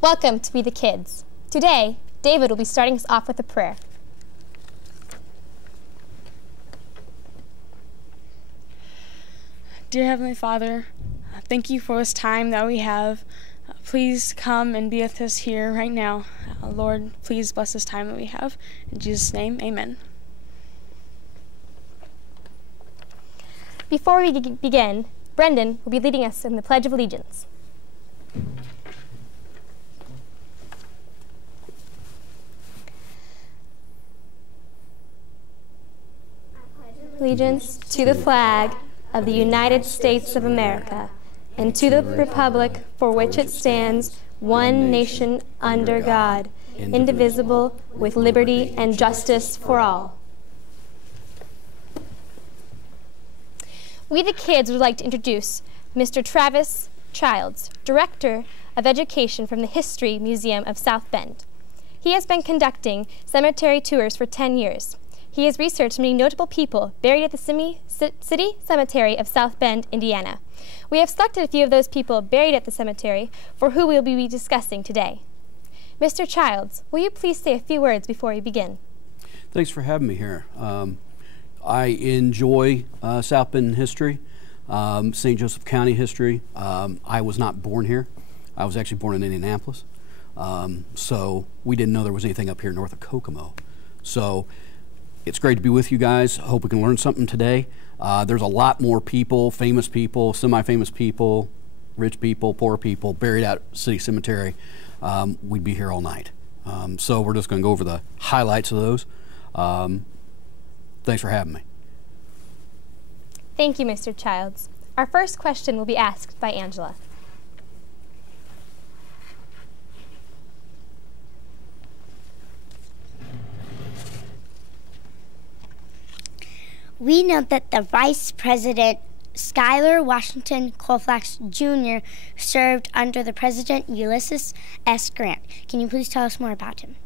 Welcome to We the Kids. Today, David will be starting us off with a prayer. Dear Heavenly Father, thank you for this time that we have. Please come and be with us here right now. Lord, please bless this time that we have. In Jesus' name, amen. Before we begin, Brendan will be leading us in the Pledge of Allegiance. Allegiance to the flag of the United States of America and to the republic for which it stands, one nation under God, indivisible, with liberty and justice for all. We the Kids would like to introduce Mr. Travis Childs, Director of Education from the History Museum of South Bend. He has been conducting cemetery tours for 10 years. He has researched many notable people buried at the City Cemetery of South Bend, Indiana. We have selected a few of those people buried at the cemetery for who we will be discussing today. Mr. Childs, will you please say a few words before we begin? Thanks for having me here. I enjoy South Bend history, St. Joseph County history. I was not born here. I was actually born in Indianapolis. So we didn't know there was anything up here north of Kokomo. So it's great to be with you guys. I hope we can learn something today. There's a lot more people, famous people, semi-famous people, rich people, poor people, buried at City Cemetery. We'd be here all night. So we're just going to go over the highlights of those. Thanks for having me. Thank you, Mr. Childs. Our first question will be asked by Angela. We know that the Vice President Schuyler Washington Colfax Jr. served under the President Ulysses S. Grant. Can you please tell us more about him?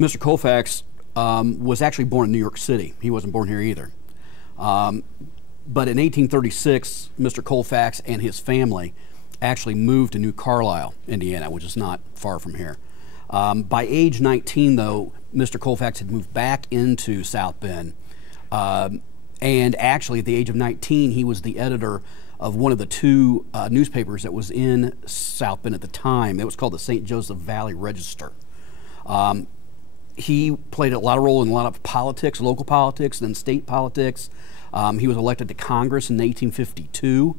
Mr. Colfax was actually born in New York City. He wasn't born here either. But in 1836, Mr. Colfax and his family actually moved to New Carlisle, Indiana, which is not far from here. By age 19, though, Mr. Colfax had moved back into South Bend. And actually, at the age of 19, he was the editor of one of the two newspapers that was in South Bend at the time. It was called the St. Joseph Valley Register. He played a lot of role in a lot of politics, local politics, then state politics. He was elected to Congress in 1852.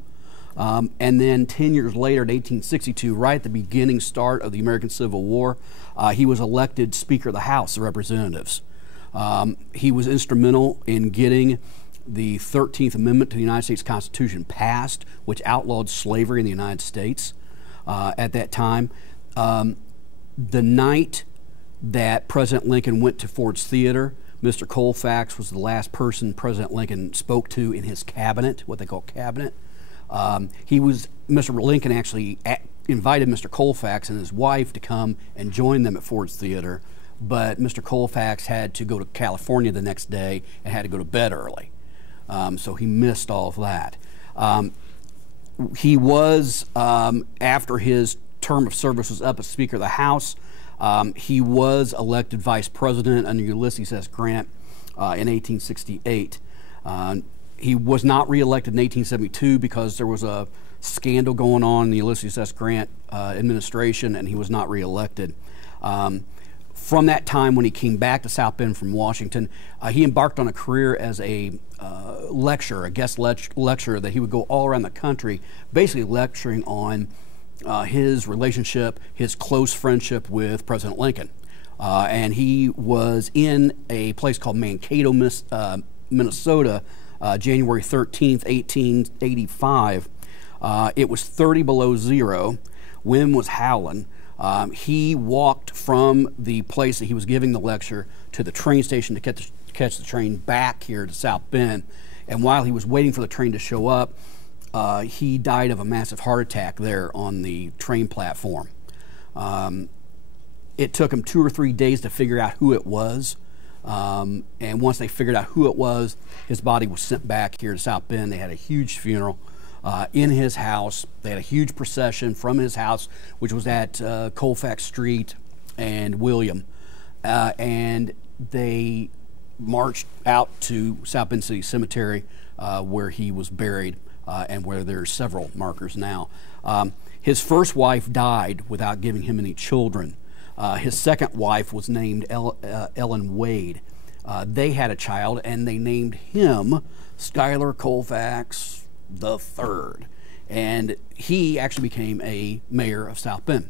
And then 10 years later, in 1862, right at the beginning start of the American Civil War, he was elected Speaker of the House of Representatives. He was instrumental in getting the 13th Amendment to the United States Constitution passed, which outlawed slavery in the United States at that time. The night that President Lincoln went to Ford's Theater, Mr. Colfax was the last person President Lincoln spoke to in his cabinet, what they call cabinet. Mr. Lincoln actually invited Mr. Colfax and his wife to come and join them at Ford's Theater, but Mr. Colfax had to go to California the next day and had to go to bed early. So he missed all of that. He was, after his term of service was up as Speaker of the House, he was elected Vice President under Ulysses S. Grant in 1868. He was not reelected in 1872 because there was a scandal going on in the Ulysses S. Grant administration, and he was not reelected. From that time, when he came back to South Bend from Washington, he embarked on a career as a lecturer, a guest lecturer, that he would go all around the country, basically lecturing on his relationship, his close friendship with President Lincoln. And he was in a place called Mankato, Minnesota, January 13th, 1885. It was 30 below zero. Wind was howling. He walked from the place that he was giving the lecture to the train station to catch the train back here to South Bend. And while he was waiting for the train to show up, he died of a massive heart attack there on the train platform. It took him 2 or 3 days to figure out who it was. And once they figured out who it was, his body was sent back here to South Bend. They had a huge funeral. in his house. They had a huge procession from his house, which was at Colfax Street and William, and they marched out to South Bend City Cemetery, where he was buried, and where there's several markers now. His first wife died without giving him any children. His second wife was named Ellen Wade. They had a child, and they named him Schuyler Colfax III. And he actually became a mayor of South Bend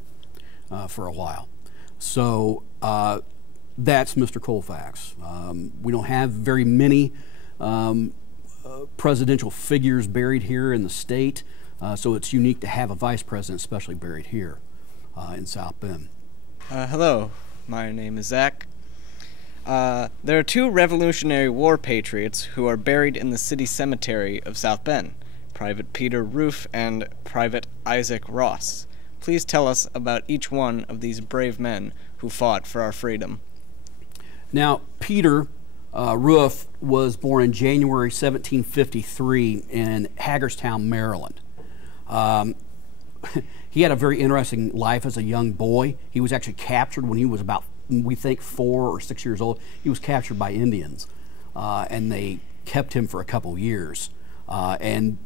for a while. So that's Mr. Colfax. We don't have very many presidential figures buried here in the state, so it's unique to have a vice president especially buried here in South Bend. Hello, my name is Zach. There are two Revolutionary War patriots who are buried in the city cemetery of South Bend, Private Peter Roof and Private Isaac Ross. Please tell us about each one of these brave men who fought for our freedom. Now, Peter Roof was born in January 1753 in Hagerstown, Maryland. He had a very interesting life as a young boy. He was actually captured when he was about, we think, 4 or 6 years old. He was captured by Indians, and they kept him for a couple years and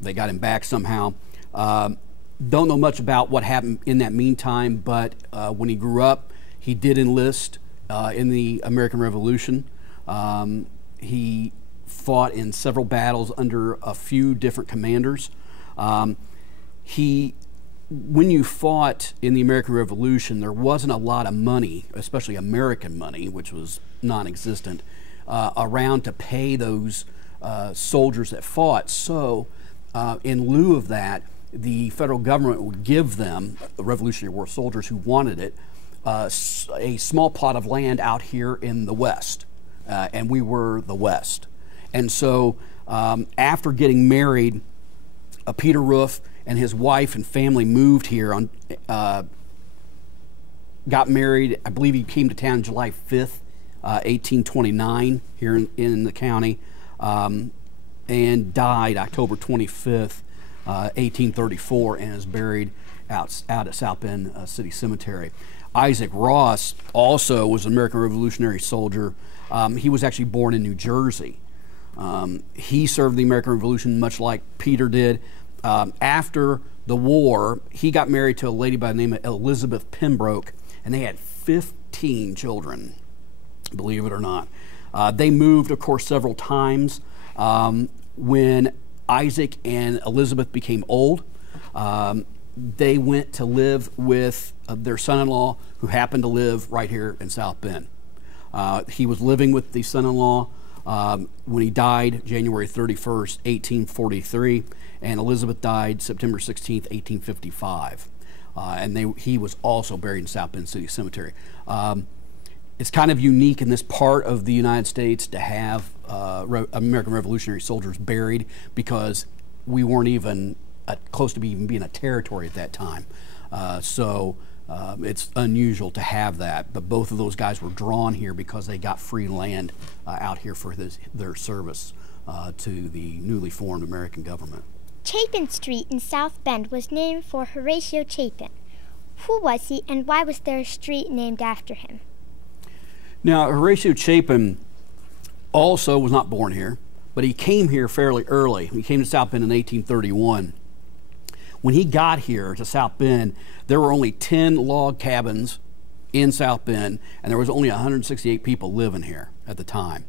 they got him back somehow. Don't know much about what happened in that meantime, but when he grew up, he did enlist in the American Revolution. He fought in several battles under a few different commanders. When you fought in the American Revolution, there wasn't a lot of money, especially American money, which was non-existent, around to pay those soldiers that fought. So in lieu of that, the federal government would give them, the Revolutionary War soldiers who wanted it, a small plot of land out here in the West, and we were the West. And so after getting married, Peter Roof and his wife and family moved here, got married. I believe he came to town July 5th, 1829 here in the county, and died October 25th, 1834, and is buried out at South Bend City Cemetery. Isaac Ross also was an American Revolutionary soldier. He was actually born in New Jersey. He served the American Revolution much like Peter did. After the war, he got married to a lady by the name of Elizabeth Pembroke, and they had 15 children, believe it or not. They moved, of course, several times. When Isaac and Elizabeth became old, they went to live with their son-in-law, who happened to live right here in South Bend. He was living with the son-in-law when he died January 31st, 1843, and Elizabeth died September 16th, 1855. And he was also buried in South Bend City Cemetery. It's kind of unique in this part of the United States to have American Revolutionary soldiers buried, because we weren't even close to even being a territory at that time. So it's unusual to have that. But both of those guys were drawn here because they got free land out here for their service to the newly formed American government. Chapin Street in South Bend was named for Horatio Chapin. Who was he, and why was there a street named after him? Now, Horatio Chapin also was not born here, but he came here fairly early. He came to South Bend in 1831. When he got here to South Bend, there were only 10 log cabins in South Bend, and there was only 168 people living here at the time.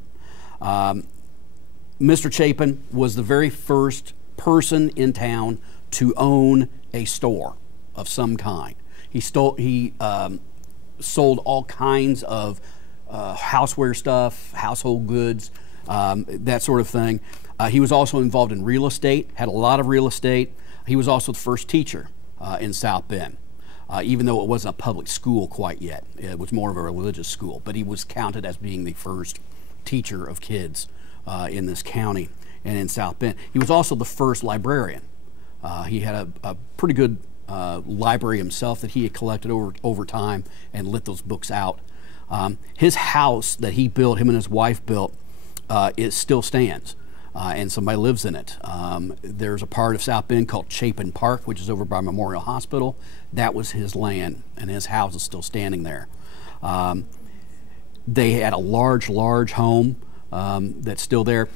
Mr. Chapin was the very first person in town to own a store of some kind. He sold all kinds of houseware stuff, household goods, that sort of thing. He was also involved in real estate, had a lot of real estate. He was also the first teacher in South Bend, even though it wasn't a public school quite yet. It was more of a religious school, but he was counted as being the first teacher of kids in this county and in South Bend. He was also the first librarian. He had a pretty good library himself that he had collected over time and lit those books out. His house that he built, him and his wife built, it still stands. and somebody lives in it. There's a part of South Bend called Chapin Park, which is over by Memorial Hospital. That was his land, and his house is still standing there. They had a large home that's still there.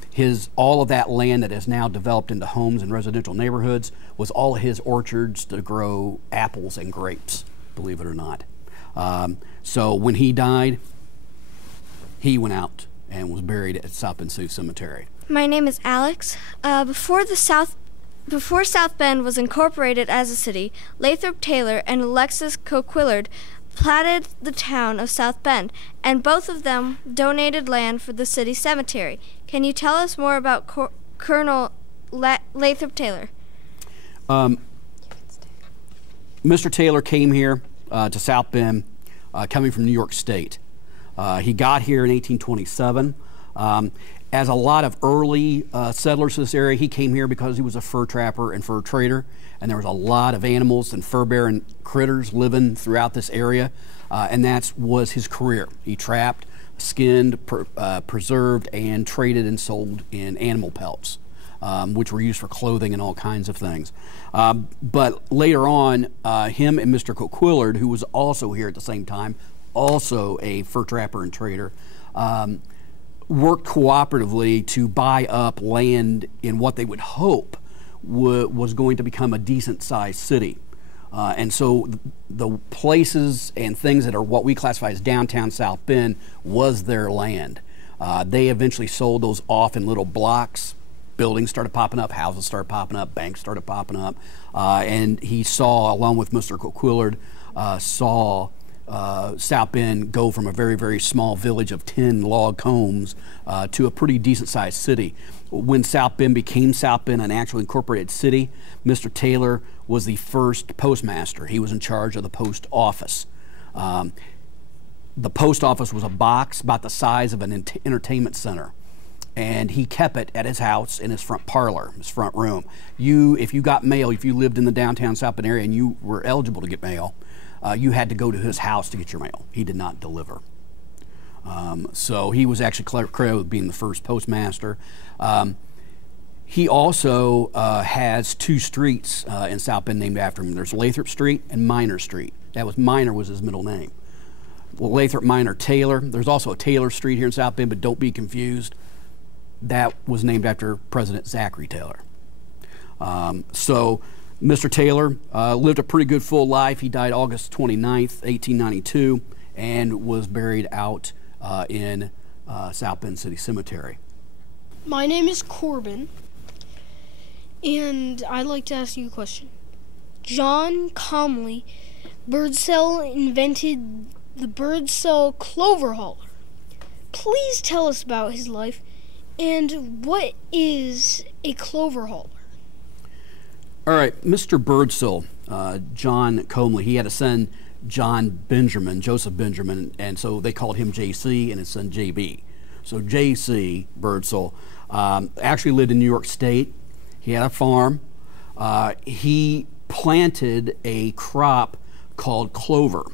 All of that land that is now developed into homes and residential neighborhoods was all of his orchards to grow apples and grapes, believe it or not. So when he died, he went out and was buried at South Bend City Cemetery. My name is Alex. Before South Bend was incorporated as a city, Lathrop Taylor and Alexis Coquillard platted the town of South Bend, and both of them donated land for the city cemetery. Can you tell us more about Colonel Lathrop Taylor? Mr. Taylor came here to South Bend coming from New York State. He got here in 1827. As a lot of early settlers to this area, he came here because he was a fur trapper and fur trader, and there was a lot of animals and fur-bearing critters living throughout this area, and that was his career. He trapped, skinned, preserved, and traded and sold in animal pelts, which were used for clothing and all kinds of things. But later on, him and Mr. Coquillard, who was also here at the same time, also a fur trapper and trader, worked cooperatively to buy up land in what they would hope was going to become a decent-sized city. And so the places and things that are what we classify as downtown South Bend was their land. They eventually sold those off in little blocks. Buildings started popping up, houses started popping up, banks started popping up, and he saw, along with Mr. Coquillard, South Bend go from a very, very small village of 10 log homes to a pretty decent-sized city. When South Bend became South Bend, an actual incorporated city, Mr. Taylor was the first postmaster. He was in charge of the post office. The post office was a box about the size of an entertainment center, and he kept it at his house in his front parlor, his front room. If you got mail, if you lived in the downtown South Bend area and you were eligible to get mail, you had to go to his house to get your mail. He did not deliver. So he was actually credited with being the first postmaster. He also has two streets in South Bend named after him. There's Lathrop Street and Minor Street. Minor was his middle name. Well, Lathrop Minor Taylor. There's also a Taylor Street here in South Bend, but don't be confused. That was named after President Zachary Taylor. So Mr. Taylor lived a pretty good full life. He died August 29th, 1892, and was buried out in South Bend City Cemetery. My name is Corbin, and I'd like to ask you a question. John Comley Birdsell invented the Birdsell clover hauler. Please tell us about his life, and what is a clover hauler? All right, Mr. Birdsell, John Comley, he had a son, Joseph Benjamin, and so they called him JC and his son JB. So JC Birdsell actually lived in New York State. He had a farm. He planted a crop called clover.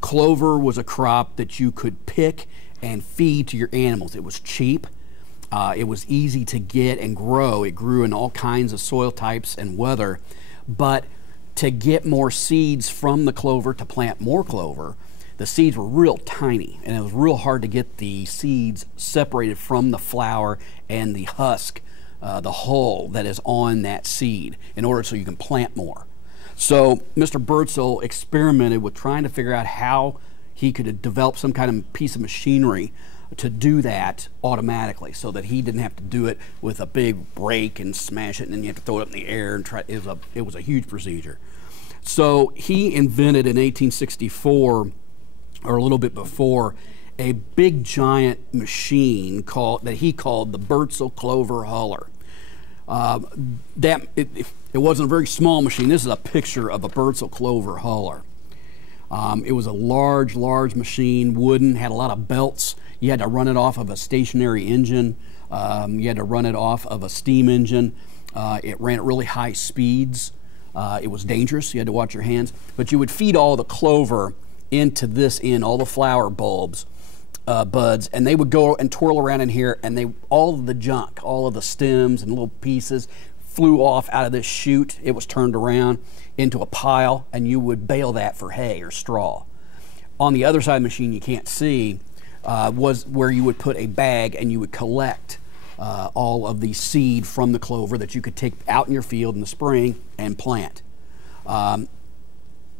Clover was a crop that you could pick and feed to your animals. It was cheap. It was easy to get and grow. It grew in all kinds of soil types and weather. But to get more seeds from the clover, to plant more clover, the seeds were real tiny, and it was real hard to get the seeds separated from the flower and the husk, the hull that is on that seed, in order so you can plant more. So Mr. Birdsell experimented with trying to figure out how he could develop some kind of piece of machinery to do that automatically, so that he didn't have to do it with a big rake and smash it, and then you have to throw it up in the air and try. It was a huge procedure. So he invented in 1864, or a little bit before, a big giant machine that he called the Birdsell clover hauler. It wasn't a very small machine. This is a picture of a Birdsell clover hauler. It was a large machine, wooden, had a lot of belts. You had to run it off of a stationary engine. You had to run it off of a steam engine. It ran at really high speeds. It was dangerous. You had to watch your hands. But you would feed all the clover into this end, all the flower bulbs, buds, and they would go and twirl around in here, and all of the junk, all of the stems and little pieces flew off out of this chute. It was turned around into a pile, and you would bale that for hay or straw. On the other side of the machine you can't see was where you would put a bag and you would collect all of the seed from the clover that you could take out in your field in the spring and plant.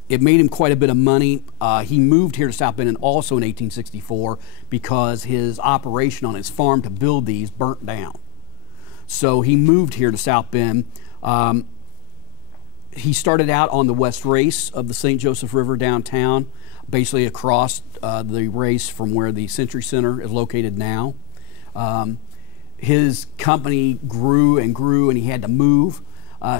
It made him quite a bit of money. He moved here to South Bend also in 1864 because his operation on his farm to build these burnt down. So he moved here to South Bend. He started out on the west race of the St. Joseph River downtown, basically across the race from where the Century Center is located now. His company grew and grew, and he had to move.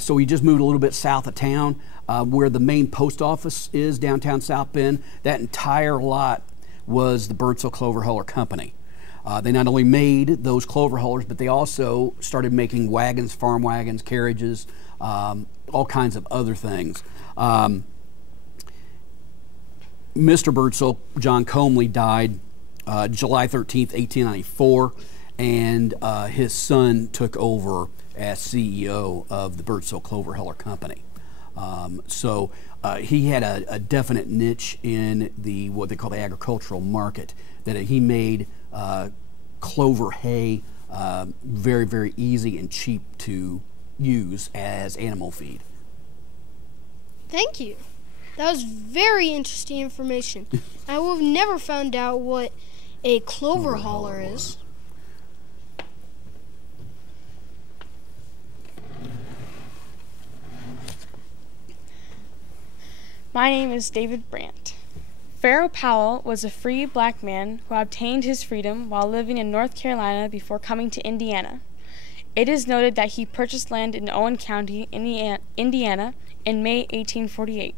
So he just moved a little bit south of town where the main post office is, downtown South Bend. That entire lot was the Birdsell Clover Huller Company. They not only made those clover hullers, but they also started making wagons, farm wagons, carriages, all kinds of other things. Mr. Birdsell, John Comely, died July 13th, 1894, and his son took over as CEO of the Birdsell Clover Huller Company. So he had a definite niche in what they call the agricultural market, that he made clover hay very, very easy and cheap to use as animal feed. Thank you. That was very interesting information. I would have never found out what a clover hauler is. My name is David Brandt. Pharaoh Powell was a free black man who obtained his freedom while living in North Carolina before coming to Indiana. It is noted that he purchased land in Owen County, Indiana, in May 1848.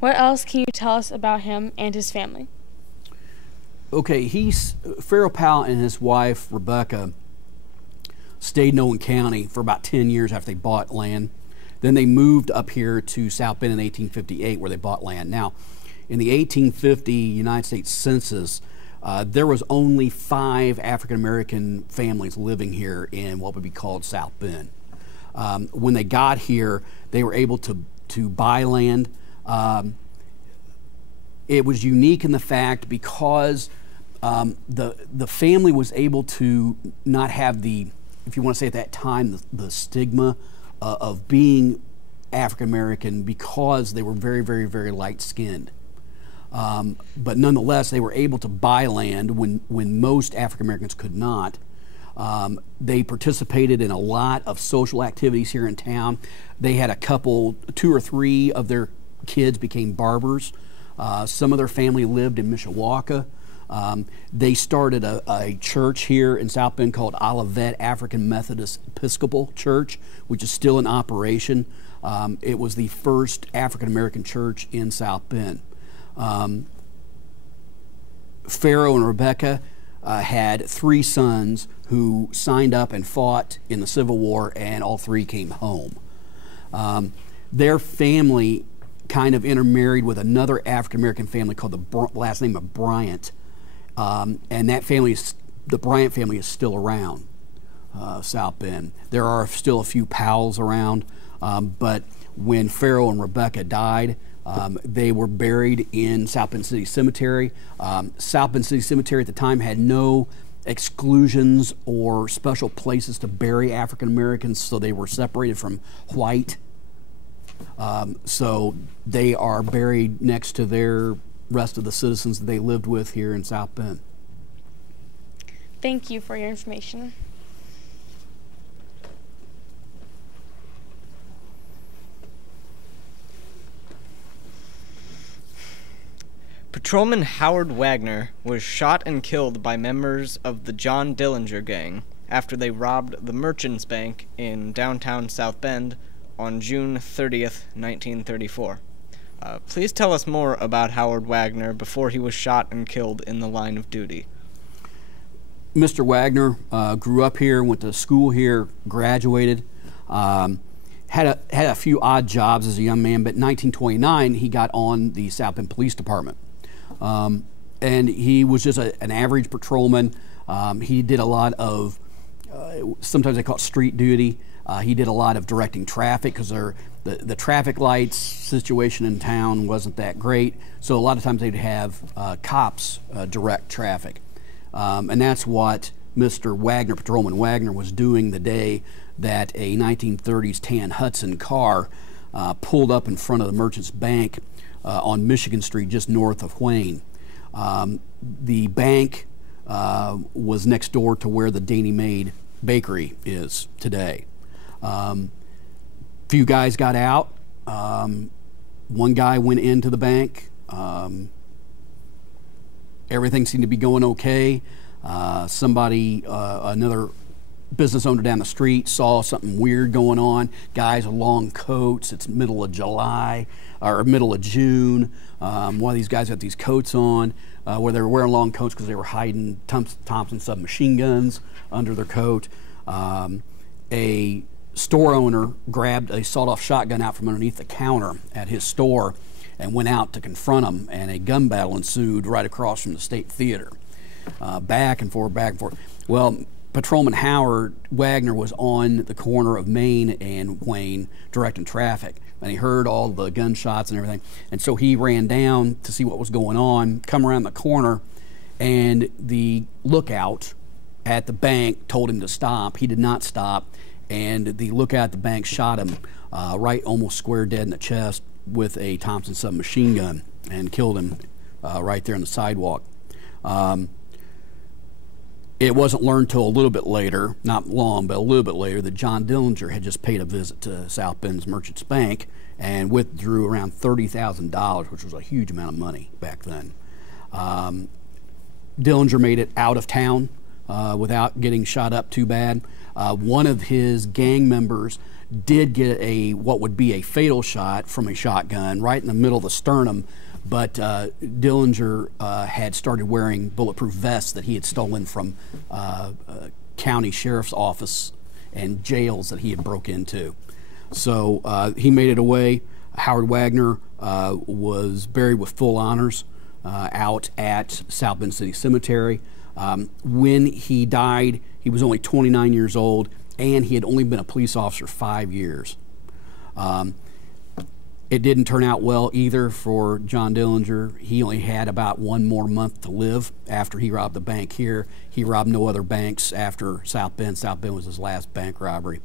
What else can you tell us about him and his family? Okay, Pharaoh Powell and his wife, Rebecca, stayed in Owen County for about 10 years after they bought land. Then they moved up here to South Bend in 1858, where they bought land. Now, in the 1850 United States Census, there was only 5 African-American families living here in what would be called South Bend. When they got here, they were able to buy land. It was unique in the fact because the family was able to not have the, if you want to say at that time, the stigma of being African American, because they were very, very, very light-skinned. But nonetheless, they were able to buy land when most African Americans could not. They participated in a lot of social activities here in town. They had 2 or 3 of their kids became barbers. Some of their family lived in Mishawaka. They started a church here in South Bend called Olivet African Methodist Episcopal Church, which is still in operation. It was the first African American church in South Bend. Pharaoh and Rebecca had 3 sons who signed up and fought in the Civil War, and all 3 came home. Their family kind of intermarried with another African American family called the last name of Bryant. And that family, the Bryant family, is still around South Bend. There are still a few Powells around, but when Pharaoh and Rebecca died, they were buried in South Bend City Cemetery. South Bend City Cemetery at the time had no exclusions or special places to bury African Americans, so they were separated from white. So they are buried next to their rest of the citizens that they lived with here in South Bend. Thank you for your information. Patrolman Howard Wagner was shot and killed by members of the John Dillinger gang after they robbed the Merchants Bank in downtown South Bend on June 30th, 1934. Please tell us more about Howard Wagner before he was shot and killed in the line of duty. Mr. Wagner grew up here, went to school here, graduated, had a few odd jobs as a young man, but in 1929 he got on the South Bend Police Department. and he was just an average patrolman. He did a lot of, sometimes they call it street duty. He did a lot of directing traffic because the traffic lights situation in town wasn't that great. So a lot of times they'd have cops direct traffic. And that's what Mr. Wagner, Patrolman Wagner, was doing the day that a 1930s tan Hudson car pulled up in front of the Merchants Bank on Michigan Street, just north of Wayne. The bank was next door to where the Dainty Maid Bakery is today. Few guys got out. One guy went into the bank. Everything seemed to be going okay. Another business owner down the street saw something weird going on. Guys with long coats. It's middle of July or middle of June. One of these guys had these coats on where they were wearing long coats because they were hiding Thompson submachine guns under their coat. A store owner grabbed a sawed-off shotgun out from underneath the counter at his store and went out to confront him, and a gun battle ensued right across from the State Theater. Back and forth, back and forth. Well, Patrolman Howard Wagner was on the corner of Main and Wayne directing traffic, and he heard all the gunshots and everything, and so he ran down to see what was going on, come around the corner, and the lookout at the bank told him to stop. He did not stop, and the lookout at the bank shot him right almost square dead in the chest with a Thompson submachine gun and killed him right there on the sidewalk. It wasn't learned till a little bit later, not long, but a little bit later, that John Dillinger had just paid a visit to South Bend's Merchants Bank and withdrew around $30,000, which was a huge amount of money back then. Dillinger made it out of town without getting shot up too bad. One of his gang members did get what would be a fatal shot from a shotgun right in the middle of the sternum, but Dillinger had started wearing bulletproof vests that he had stolen from county sheriff's office and jails that he had broke into. So he made it away. Howard Wagner was buried with full honors out at South Bend City Cemetery. When he died, he was only 29 years old, and he had only been a police officer 5 years. It didn't turn out well either for John Dillinger. He only had about 1 more month to live after he robbed the bank here. He robbed no other banks after South Bend. South Bend was his last bank robbery.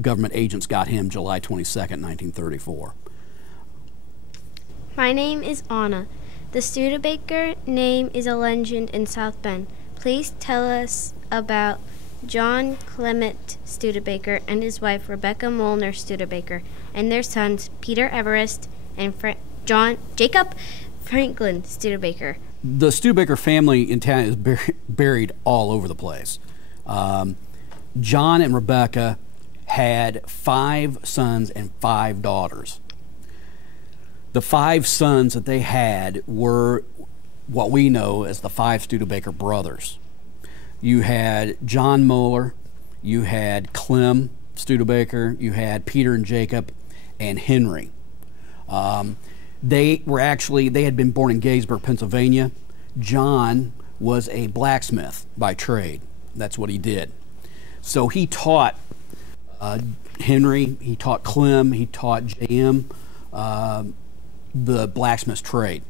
Government agents got him July 22nd, 1934. My name is Anna. The Studebaker name is a legend in South Bend. Please tell us about John Clement Studebaker and his wife Rebecca Molnar Studebaker and their sons Peter Everest and Jacob Franklin Studebaker. The Studebaker family in town is buried all over the place. John and Rebecca had 5 sons and 5 daughters. The 5 sons that they had were what we know as the 5 Studebaker brothers. You had John Moeller, you had Clem Studebaker, you had Peter and Jacob, and Henry. They had been born in Gettysburg, Pennsylvania. John was a blacksmith by trade. That's what he did. So he taught Henry, he taught Clem, he taught J.M. The blacksmith's trade,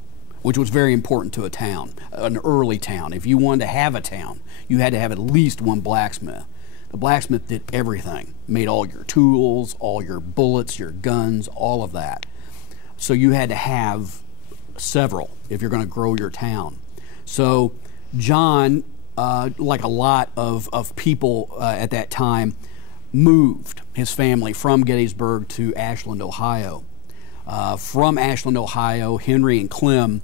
which was very important to a town, an early town. If you wanted to have a town, you had to have at least one blacksmith. The blacksmith did everything, made all your tools, all your bullets, your guns, all of that. So you had to have several if you're going to grow your town. So John, like a lot of people at that time, moved his family from Gettysburg to Ashland, Ohio. From Ashland, Ohio, Henry and Clem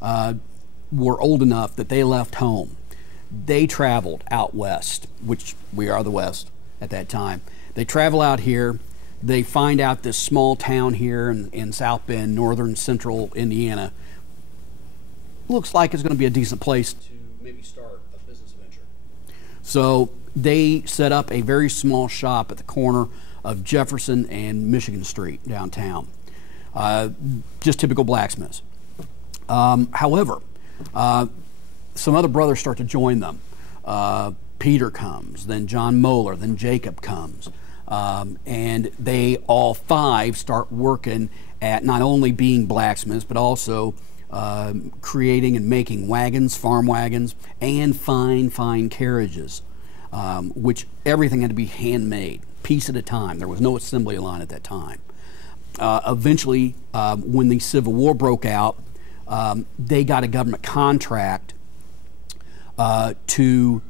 were old enough that they left home. They traveled out west, which we are the West at that time. They travel out here. They find out this small town here in South Bend, northern central Indiana. Looks like it's going to be a decent place to maybe start a business venture. So they set up a very small shop at the corner of Jefferson and Michigan Street downtown. Just typical blacksmiths. However, Some other brothers start to join them. Peter comes, then John Moeller, then Jacob comes. And they all five start working at not only being blacksmiths, but also creating and making wagons, farm wagons, and fine carriages, which everything had to be handmade, piece at a time. There was no assembly line at that time. Eventually, when the Civil War broke out, they got a government contract to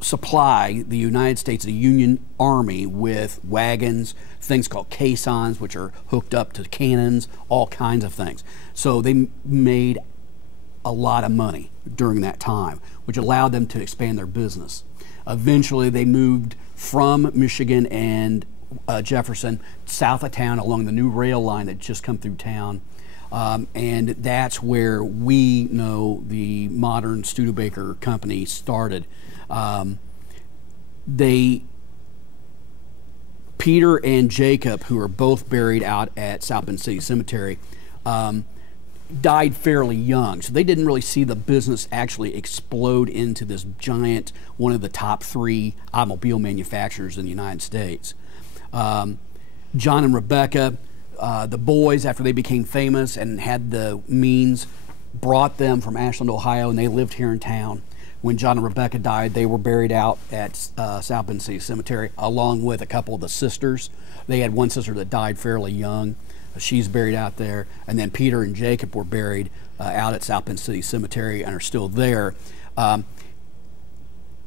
supply the United States, the Union Army, with wagons, things called caissons, which are hooked up to cannons, all kinds of things. So they made a lot of money during that time, which allowed them to expand their business. Eventually, they moved from Michigan and Jefferson south of town along the new rail line that just come through town. And that's where we know the modern Studebaker company started. Peter and Jacob, who are both buried out at South Bend City Cemetery, died fairly young, so they didn't really see the business actually explode into this giant, one of the top 3 automobile manufacturers in the United States. John and Rebecca, the boys, after they became famous and had the means, brought them from Ashland, Ohio, and they lived here in town. When John and Rebecca died, they were buried out at South Bend City Cemetery, along with a couple of the sisters. They had one sister that died fairly young. She's buried out there. And then Peter and Jacob were buried out at South Bend City Cemetery and are still there.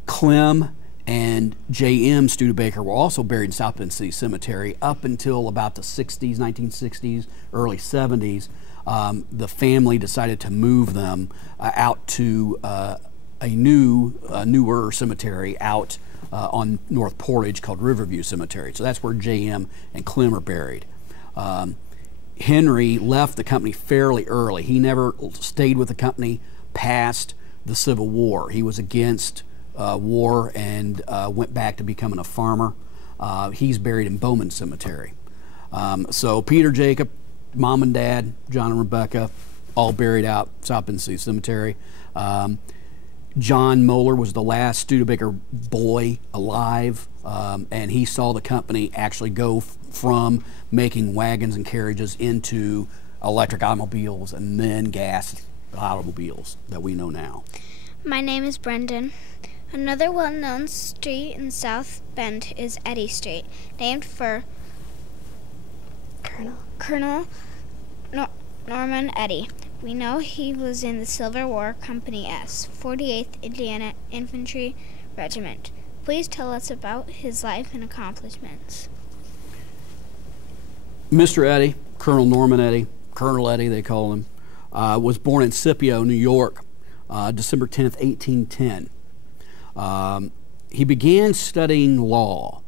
Clem and J.M. Studebaker were also buried in South Bend City Cemetery up until about the 60s, 1960s, early 70s. The family decided to move them out to a newer cemetery out on North Portage called Riverview Cemetery. So that's where J.M. and Clem are buried. Henry left the company fairly early. He never stayed with the company past the Civil War. He was against war and went back to becoming a farmer. He's buried in Bowman Cemetery. So Peter, Jacob, Mom and Dad, John and Rebecca, all buried out South Bend City Cemetery. John Moeller was the last Studebaker boy alive, and he saw the company actually go from making wagons and carriages into electric automobiles and then gas automobiles that we know now. My name is Brendan. Another well-known street in South Bend is Eddy Street, named for Colonel Norman Eddy. We know he was in the Civil War Company S, 48th Indiana Infantry Regiment. Please tell us about his life and accomplishments. Mr. Eddy, Colonel Norman Eddy, Colonel Eddy they call him, was born in Scipio, New York, December 10th, 1810. He began studying law,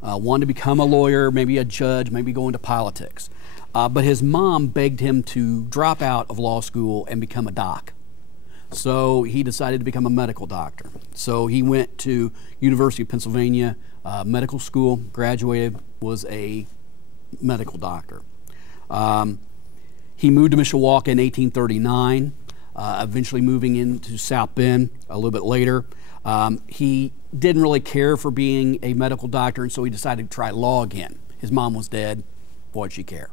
wanted to become a lawyer, maybe a judge, maybe go into politics. But his mom begged him to drop out of law school and become a doc. So he decided to become a medical doctor. So he went to University of Pennsylvania Medical School, graduated, was a medical doctor. He moved to Mishawaka in 1839, eventually moving into South Bend a little bit later. He didn't really care for being a medical doctor, and so he decided to try law again. His mom was dead. Why'd she care?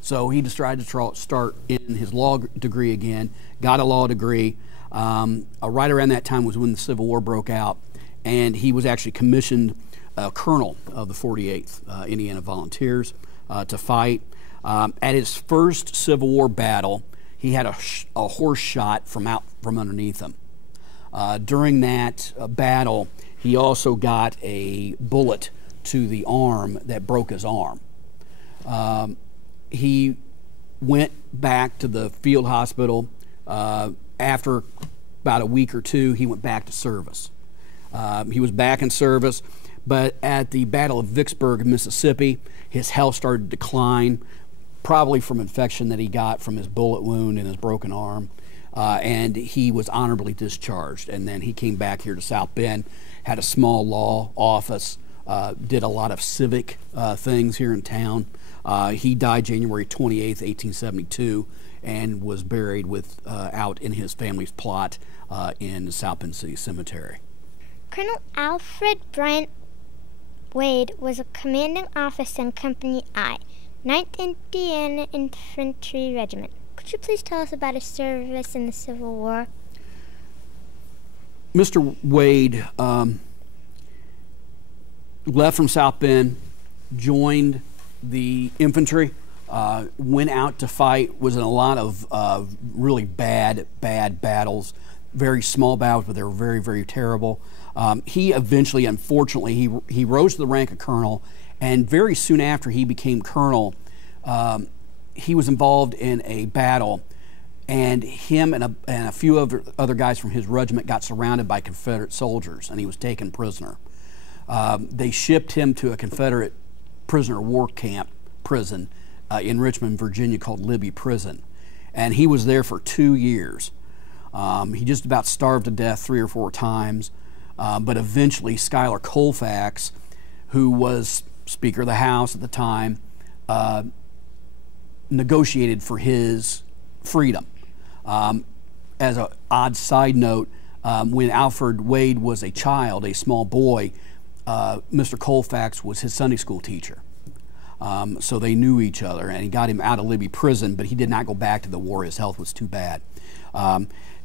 So he decided to start in his law degree again, got a law degree. Right around that time was when the Civil War broke out, and he was actually commissioned colonel of the 48th Indiana Volunteers to fight. At his first Civil War battle, he had a horse shot from underneath him. During that battle, he also got a bullet to the arm that broke his arm. He went back to the field hospital. After about a week or two, he went back to service. He was back in service, but at the Battle of Vicksburg, Mississippi, his health started to decline, probably from infection that he got from his bullet wound in his broken arm, and he was honorably discharged. And then he came back here to South Bend, had a small law office, did a lot of civic things here in town. He died January 28th, 1872, and was buried out in his family's plot in South Bend City Cemetery. Colonel Alfred Bryant Wade was a commanding officer in Company I, 9th Indiana Infantry Regiment. Could you please tell us about his service in the Civil War? Mr. Wade left from South Bend, joined the infantry, went out to fight, was in a lot of really bad battles, very small battles, but they were very, very terrible. He eventually, unfortunately, he rose to the rank of colonel, and very soon after he became colonel, he was involved in a battle, and him and a few other guys from his regiment got surrounded by Confederate soldiers, and he was taken prisoner. They shipped him to a Confederate prisoner of war camp prison in Richmond, Virginia, called Libby Prison, and he was there for 2 years. He just about starved to death 3 or 4 times, but eventually Schuyler Colfax, who was Speaker of the House at the time, negotiated for his freedom. As an odd side note, when Alfred Wade was a child, a small boy, Mr. Colfax was his Sunday school teacher. So they knew each other, and he got him out of Libby Prison, but he did not go back to the war. His health was too bad.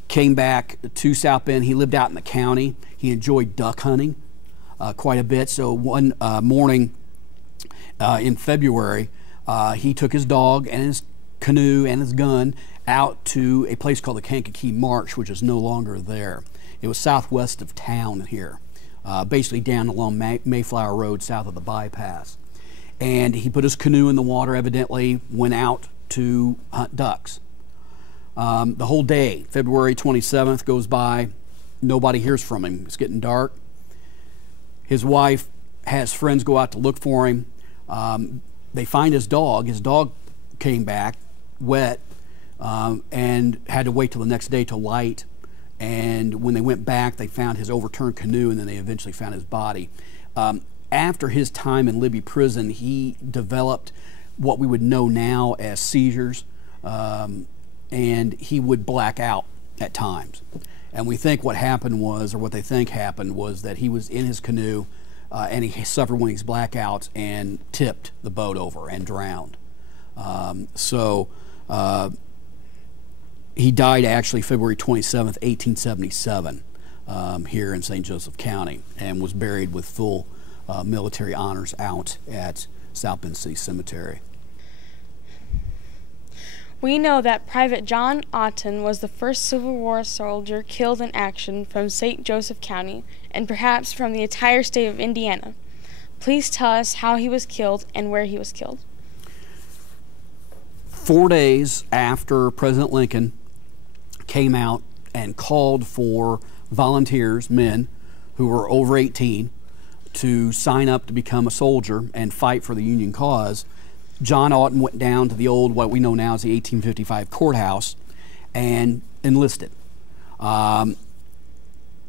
Came back to South Bend. He lived out in the county. He enjoyed duck hunting quite a bit. So one morning in February, he took his dog and his canoe and his gun out to a place called the Kankakee Marsh, which is no longer there. It was southwest of town here, basically down along Mayflower Road south of the bypass. And he put his canoe in the water, evidently went out to hunt ducks. The whole day, February 27th, goes by. Nobody hears from him. It's getting dark. His wife has friends go out to look for him. They find his dog. His dog came back wet and had to wait till the next day to light. And when they went back, they found his overturned canoe, and then they eventually found his body. After his time in Libby Prison, he developed what we would know now as seizures, and he would black out at times. And we think what happened was, or what they think happened was, that he was in his canoe and he suffered one of these blackouts and tipped the boat over and drowned. He died actually February 27th, 1877, here in St. Joseph County, and was buried with full military honors out at South Bend City Cemetery. We know that Private John Otten was the first Civil War soldier killed in action from St. Joseph County, and perhaps from the entire state of Indiana. Please tell us how he was killed and where he was killed. 4 days after President Lincoln came out and called for volunteers, men who were over 18, to sign up to become a soldier and fight for the Union cause, John Otten went down to the old, what we know now as the 1855 courthouse, and enlisted.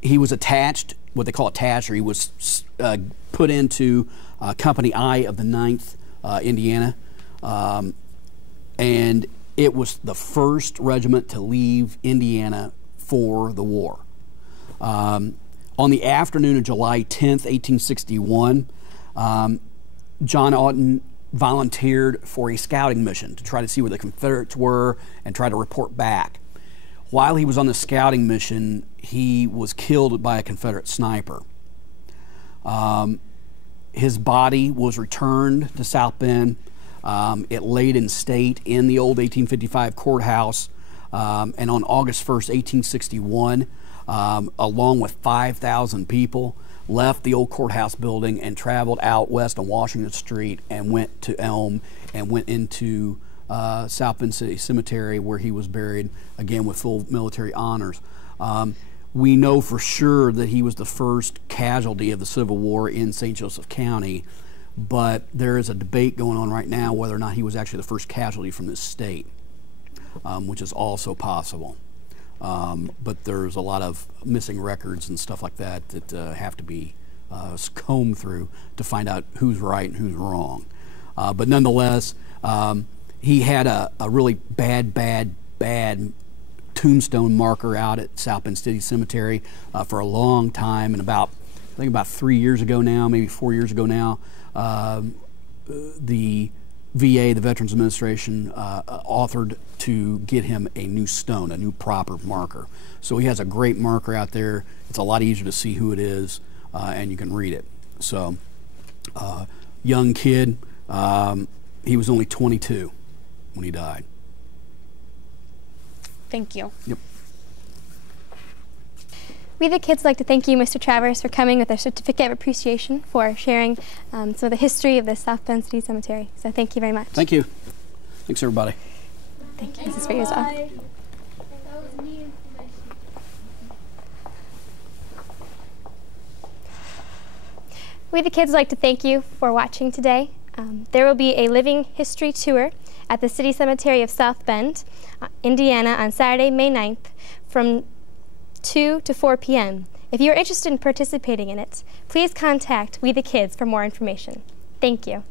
He was attached, what they call attached, or he was put into Company I of the 9th Indiana, and it was the first regiment to leave Indiana for the war. On the afternoon of July 10th, 1861, John Otten volunteered for a scouting mission to try to see where the Confederates were and try to report back. While he was on the scouting mission, he was killed by a Confederate sniper. His body was returned to South Bend. It laid in state in the old 1855 courthouse, and on August 1st, 1861, along with 5,000 people, left the old courthouse building and traveled out west on Washington Street and went to Elm and went into South Bend City Cemetery, where he was buried, again with full military honors. We know for sure that he was the first casualty of the Civil War in St. Joseph County, but there is a debate going on right now whether or not he was actually the first casualty from this state, which is also possible. But there's a lot of missing records and stuff like that that have to be combed through to find out who's right and who's wrong. But nonetheless, he had a really bad tombstone marker out at South Bend City Cemetery for a long time, and I think about 3 years ago now, maybe 4 years ago now, the VA, the Veterans Administration, authored to get him a new stone, a new proper marker. So he has a great marker out there. It's a lot easier to see who it is, and you can read it. So, young kid, he was only 22 when he died. Thank you. Yep. We the kids would like to thank you, Mr. Travers, for coming with a certificate of appreciation for sharing some of the history of the South Bend City Cemetery. So thank you very much. Thank you. Thanks, everybody. Thank you. This is for you as well. We the kids would like to thank you for watching today. There will be a living history tour at the City Cemetery of South Bend, Indiana on Saturday, May 9th from 2 to 4 p.m. If you are interested in participating in it, please contact We the Kids for more information. Thank you.